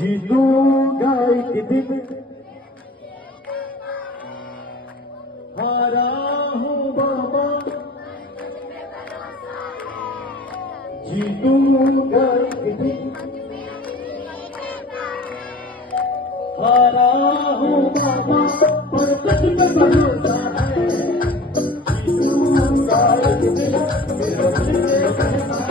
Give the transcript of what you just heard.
जीतूंगा एक दिन, हारा हूँ बाबा, जीतूंगा एक दिन, हारा हूँ बाबा, पर तुझ पे भरोसा है, जीतूंगा एक दिन, मेरा दिल कहता है